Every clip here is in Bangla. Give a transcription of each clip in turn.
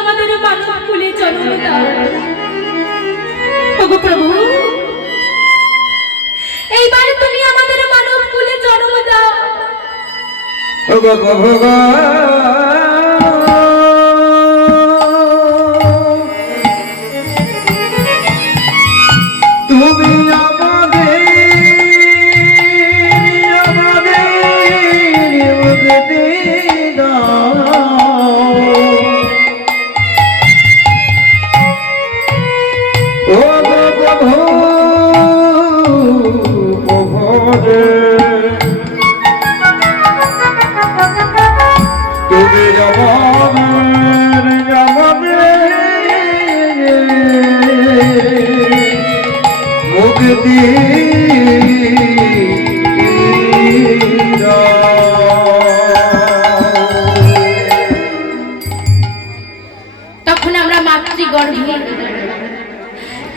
আমাদের মানব কুলে জন্ম দাও। ওগো প্রভু, এইবার তুমি আমাদের মানব কুলে জন্ম দাও। ওগো ভগবান, তুমি আমাদের মুক্তি দাও। ওগো প্রভু, তুমি মুক্তি তখন আমরা মাতৃগর্ভে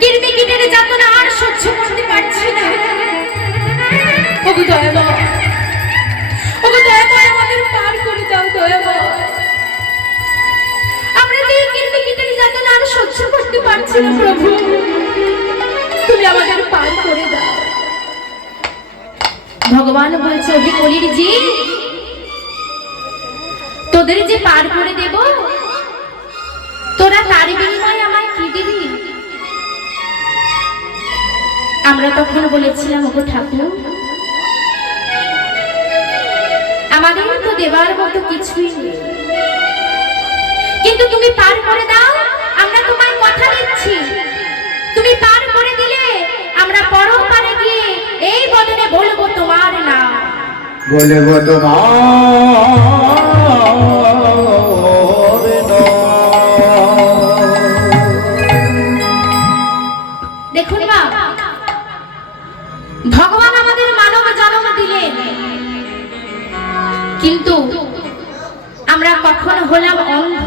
কিরমিকিটের যাতনা আর সহ্য করতে পারছি না। ওগো দয়াময়, ওগো দয়াময়, আমাদের পার করে দাও দয়াময়। আমরা যে কিরমিকিটের যাতনা আর সহ্য করতে পারছি না প্রভু, তুমি আমাদের পার করে দাও। ভগবান বলছে, ওহে কলির জি, তোদের যে পার করে দেব, তোরা তার বিনিময়ে আমায় কি দিবি? আমরা তখন বলেছিলাম, ওগো ঠাকুর, আমাদের তো দেবার মতো কিছুই নেই, কিন্তু তুমি পার করে দাও, আমরা তোমায় কথা দিচ্ছি। তুমি পার করে দিলে আমরা পরপারে গিয়ে এই বদনে বলবো তোমার নাম, বলবো তোমার। দেখুন মা, ভগবান আমাদের মানব জন্ম দিলেন, কিন্তু আমরা কখনো হলাম অন্ধ,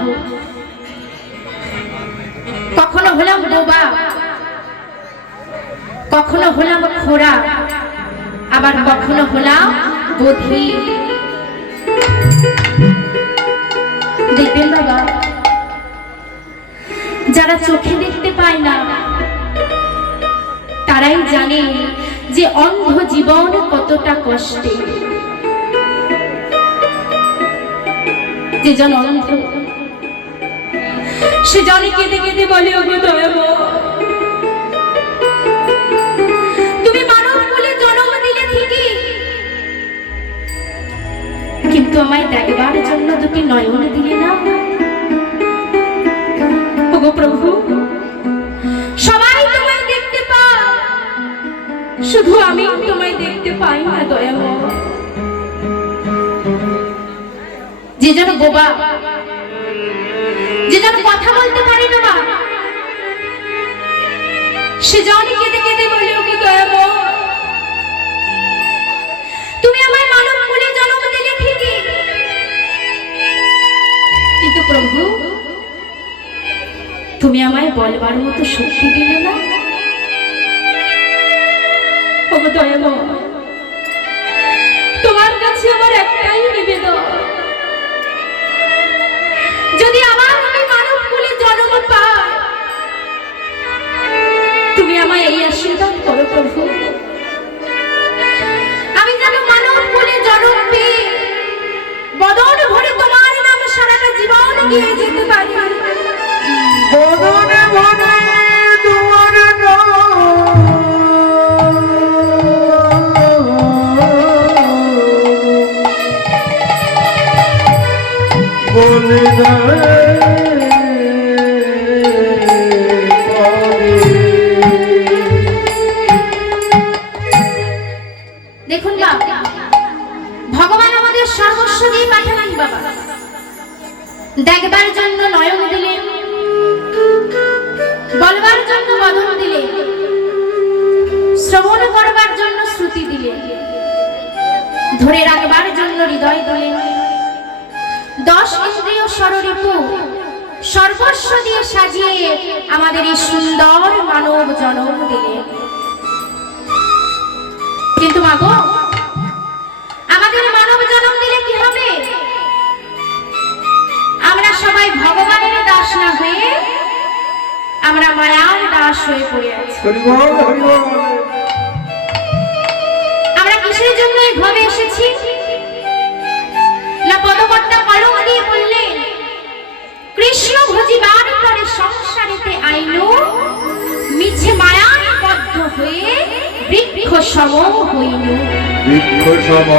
কখনো হলাম বোবা, কখনো হলাম খোড়া, আবার কখনো হলাম বধির। দেখবেন বাবা, যারা চোখে দেখতে পায় না তারাই জানে যে অন্ধ জীবন কতটা কষ্টে। যে জন অন্ধ সে জনে কেঁদে কেঁদে বলে, ওগো দয়াময়, তুমি মানব কুলে জন্ম দিলে ঠিকই, কিন্তু আমায় দেখবার জন্য দুটি নয়ন দিলে না। ওগো প্রভু, সবাই তোমায় দেখতে পায়, শুধু আমি তোমায় দেখতে পাই না দয়াময়। যে যেন বোবা, যে যেন কথা বলতে পারে না মা, সে জানি কেঁদে কেঁদে বলে, ওগো দয়াময়, তুমি আমায় মানব কুলে জন্ম দিলে ঠিকই, কিন্তু প্রভু তুমি আমায় বলবার মতো শক্তি দিলে না। ওগো দয়াময়, তোমার কাছে আমার একটাই নিবেদন, যদি আমার আমি মানব কুলে জন্ম পাই, তুমি আমায় এই আশীর্বাদ করো প্রভু, আমি যেন মানব কুলে জন্ম পেয়ে বদন ভরে তোমার নাম সারাটা জীবন গিয়ে যেতে পারি। বদনে বদনে তোমার বলে দেখুন বাবা, ভগবান আমাদের সর্বস্ব দিয়ে পাঠালেন বাবা, দেখবার জন্য নয়ন দিলেন, বলবার জন্য বদন দিলেন, শ্রবণ করবার জন্য শ্রুতি দিলেন, ধরে রাখবার জন্য হৃদয় দিলেন, 10 ইন্দ্রিয় ষড়রিপু সর্বস্ব দিয়ে সাজিয়ে আমাদের এই সুন্দর মানব জন্ম দিলেন। কিন্তু মাগো, আমাদের মানব জন্ম দিলে কি হবে? আমরা সবাই ভগবানের দাস না আমরা মায়ার দাস হয়ে পড়ে আছি। হরি বল, হরি বল। আমরা কিসের জন্য এই ভবে এসেছি? না পদকর্তা কলম দিয়ে বললেন, কৃষ্ণ ভজিবার পরে সংসারেতে আইলো, মিছে মায়ার বদ্ধ হয়ে বৃক্ষ সম হইল। বৃক্ষ সম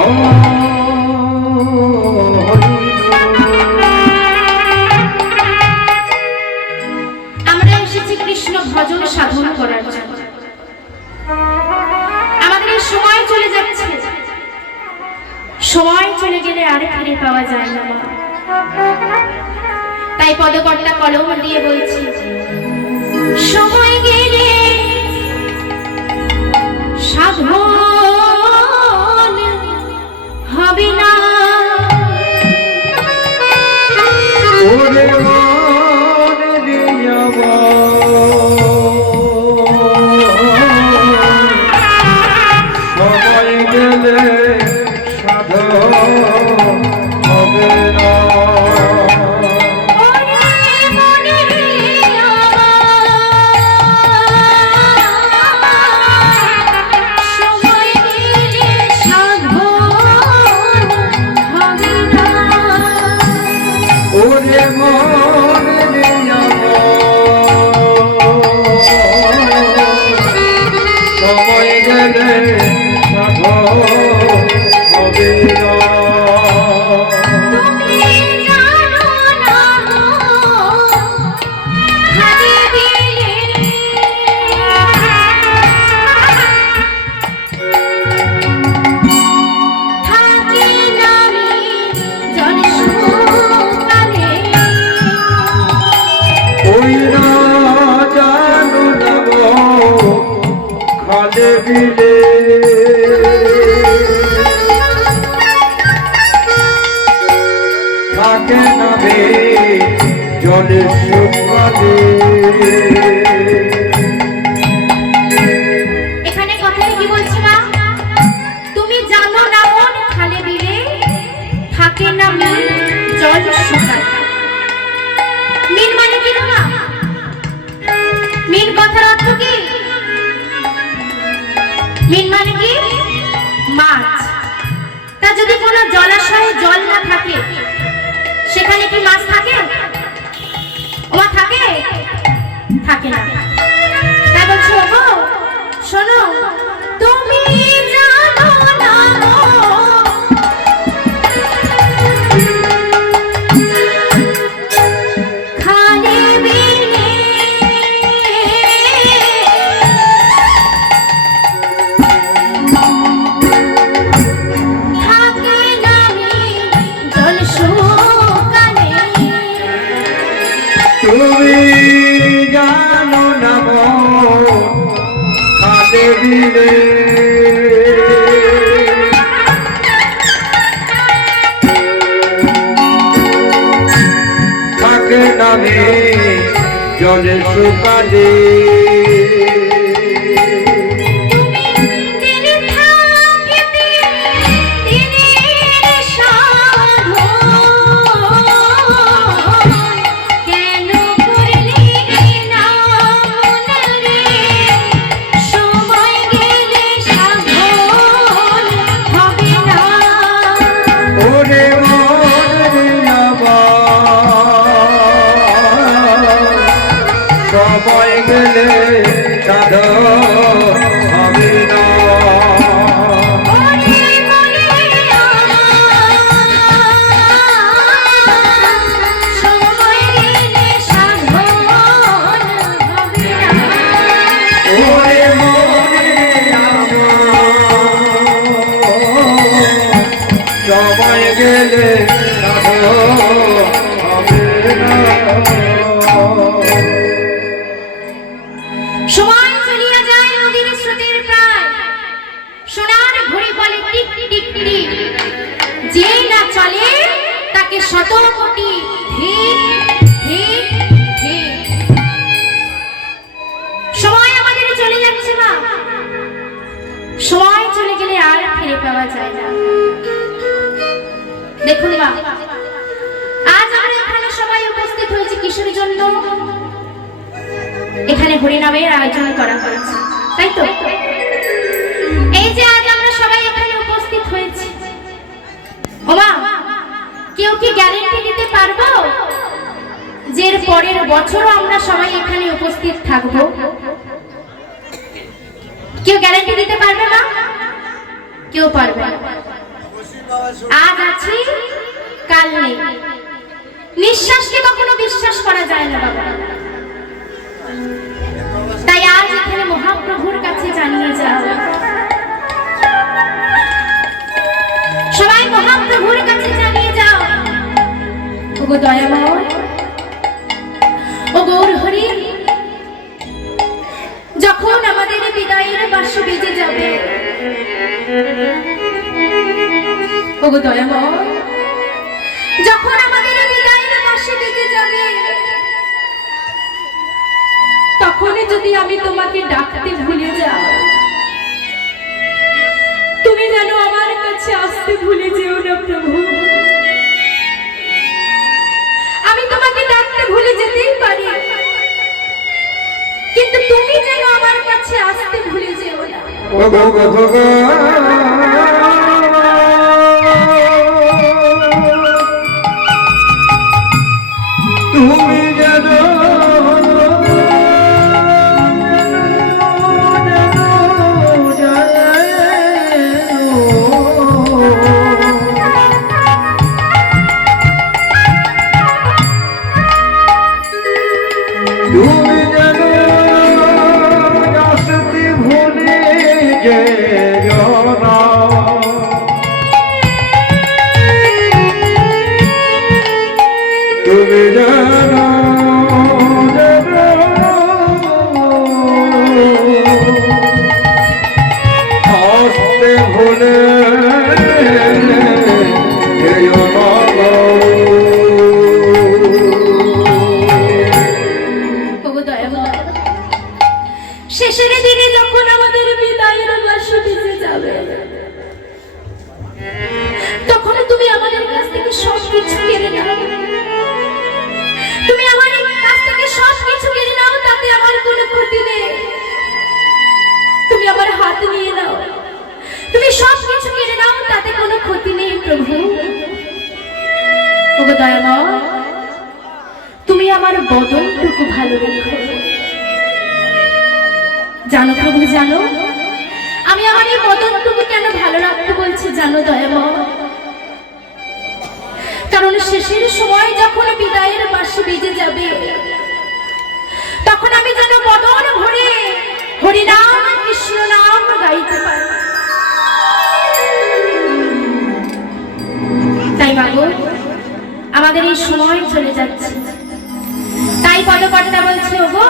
আমরা এসেছি কৃষ্ণ ভজন সাধন করার জন্য। আমাদের এই সময় চলে যাচ্ছে, সময় চলে গেলে আর ফিরে পাওয়া যায় না মা। তাই পদকর্তা কলম দিয়ে বলছি, সময় গেলে সাধন হবে না। ওরে মন দিয়া সময় গেলে সাধন হবে না। ওরে মন দিয়া সময় গেলে সাধন হবে না। ওই না জানো না গো খালে বিলে থাকে না রে জলে শুকালে। এখানে কথাটা কি বলছি মা? তুমি জানো না মন খালে বিলে থাকে না মিল জল শুকায়। মিল মানে কি মা? মিল কথার অর্থ কি? মিল মানে কি? মাছ। তা যদি কোনো জলাশয়ে জল না থাকে, সেখানে কি মাছ থাকে? ওমা থাকে? থাকে না। তাই বলছো গো, শোনো, তুমি জানো না খালে বিলে থাকে না জল শুকালে। তুমি জানো না মন খালে বিলে থাকে না রে জলে শুকালে। তিনি থাকিতে তিনি সাধন, কেন করলি না মন রে? সময় গেলে সাধন হবে না। ওরে মন দিয়া সময় গেলে সাধন হবে না। ওরে মনে সময় গেলে সাধন হবে না। ওরে মনে সময় গেলে সাধন হবে না। সময় চলিয়া যায় নদীর স্রোতের প্রায়, সোনার ঘড়ি বলে টিক টিক টিক, যে না চলে তাকে শত কোটি ধিক ধিক ধিক। সময় আমাদের চলে যাচ্ছে না, সময় চলে গেলে আর ফিরে পাওয়া যায় না। দেখুন মা, আজ আমরা এখানে সবাই উপস্থিত হয়েছি কিসের জন্য? এখানে হরিনামের আয়োজন করা হয়েছে, তাই তো? এই যে আজ আমরা সবাই এখানে উপস্থিত হয়েছি, ওমা কেউ কি গ্যারান্টি দিতে পারবো যে এর পরের বছরও আমরা সবাই এখানে উপস্থিত থাকবো? কেউ গ্যারান্টি দিতে পারবে না? কেউ পারবে না। আজ আছি কাল নেই, নিঃশ্বাসকে কখনো বিশ্বাস করা যায় না বাবা। তাই আজ এখানে মহাপ্রভুর কাছে জানিয়ে যাও, সবাই মহাপ্রভুর কাছে জানিয়ে যাও, ওগো দয়াময়, ও গৌর হরি, যখন আমাদের বিদায়ের বাঁশি বেজে যাবে, ওগো দয়াময়, যখন আমাদের বিদায়ের বাঁশি বেজে যাবে, তখন যদি আমি তোমাকে ডাকতে ভুলে যাই, তুমি যেন আমার কাছে আসতে ভুলে যেও না প্রভু। আমি তোমাকে ডাকতে ভুলে যেতেই পারি, কিন্তু তুমি যেন আমার কাছে আসতে ভুলে যেও না। তুমি যেন তুমি জানো আসতে ভুলে শেষের দিনে যখন আমাদের বিদায়ের বাঁশি বেজে যাবে, তখন তুমি আমাদের কাছ থেকে সবকিছু কেড়ে নাও। তুমি আমার কাছ থেকে সবকিছু কেড়ে নাও, তাতে আমার কোনো ক্ষতি নেই। তুমি আমার হাত নিয়ে নাও, তুমি সবকিছু কেড়ে নাও, তাতে কোনো ক্ষতি নেই প্রভু। ওগো দয়াময়, তুমি আমার বদনটুকু ভালো রেখো। জানো প্রভু, জানো আমি আমার এই বদনটুকু কেন ভালো রাখতে বলছি জানো দয়াময়? কারণ শেষের সময় যখন বিদায়ের বাঁশি বেজে যাবে, তখন আমি যেন বদন ভরে হরিনাম কৃষ্ণ নাম গাইতে পারি। তাই মাগো, আমাদের এই সময় চলে যাচ্ছে, তাই পদকর্তা বলছে, ওগো